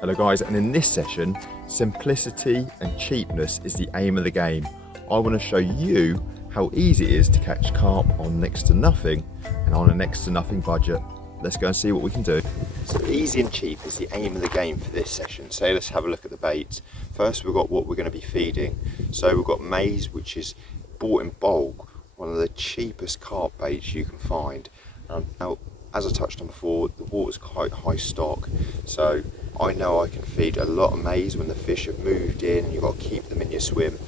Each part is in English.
Hello guys, and in this session, simplicity and cheapness is the aim of the game. I want to show you how easy it is to catch carp on next to nothing and on a next to nothing budget. Let's go and see what we can do. So easy and cheap is the aim of the game for this session. So let's have a look at the baits. First we've got what we're going to be feeding. So we've got maize, which is bought in bulk, one of the cheapest carp baits you can find. Now, as I touched on before, the water's quite high stock, so I know I can feed a lot of maize when the fish have moved in and you've got to keep them in your swim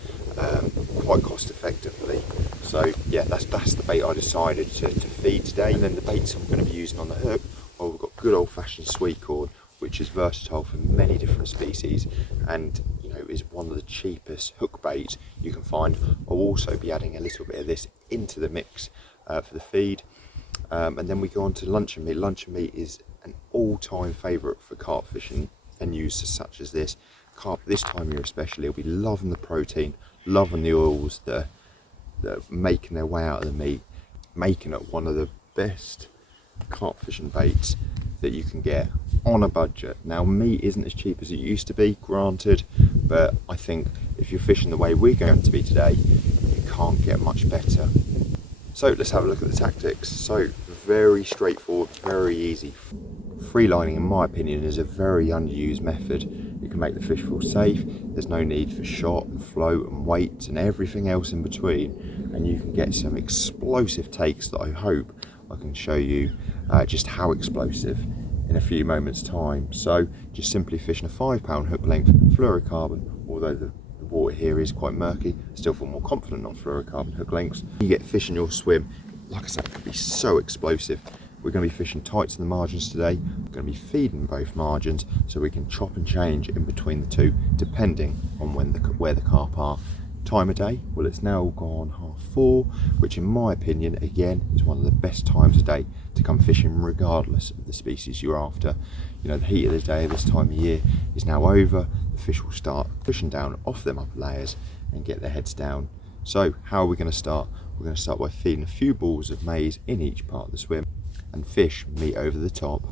quite cost effectively. So yeah, that's the bait I decided to feed today. And then the baits I'm going to be using on the hook, well, we've got good old-fashioned sweetcorn, which is versatile for many different species and is one of the cheapest hook baits you can find. I'll also be adding a little bit of this into the mix for the feed. And then we go on to luncheon meat. Luncheon meat is an all-time favourite for carp fishing venues such as this. Carp this time of year especially will be loving the protein, loving the oils that are making their way out of the meat, making it one of the best carp fishing baits that you can get on a budget. Now, meat isn't as cheap as it used to be, granted, but I think if you're fishing the way we're going to be today, you can't get much better. So let's have a look at the tactics. So very straightforward, very easy. Free lining, in my opinion, is a very underused method. You can make the fish feel safe. There's no need for shot and float and weights and everything else in between, and you can get some explosive takes that I hope I can show you just how explosive in a few moments time. So just simply fishing a 5-pound hook length fluorocarbon, although the water here is quite murky, still feel more confident on fluorocarbon hook lengths. You get fish in your swim, like I said, it can be so explosive. We're going to be fishing tight to the margins today. We're going to be feeding both margins so we can chop and change in between the two depending on where the carp are. Time of day, well, it's now gone 4:30, which in my opinion again is one of the best times of day to come fishing regardless of the species you're after. The heat of the day this time of year is now over. The fish will start pushing down off them upper layers and get their heads down. So how are we going to start? We're going to start by feeding a few balls of maize in each part of the swim and fish meet over the top.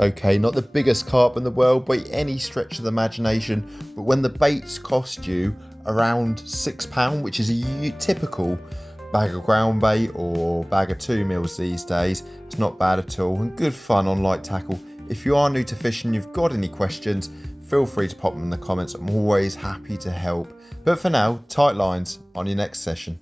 Okay, not the biggest carp in the world by any stretch of the imagination, but when the baits cost you around £6, which is a typical bag of ground bait or bag of 2 mils these days, it's not bad at all and good fun on light tackle. If you are new to fishing, you've got any questions, feel free to pop them in the comments. I'm always happy to help. But for now, tight lines on your next session.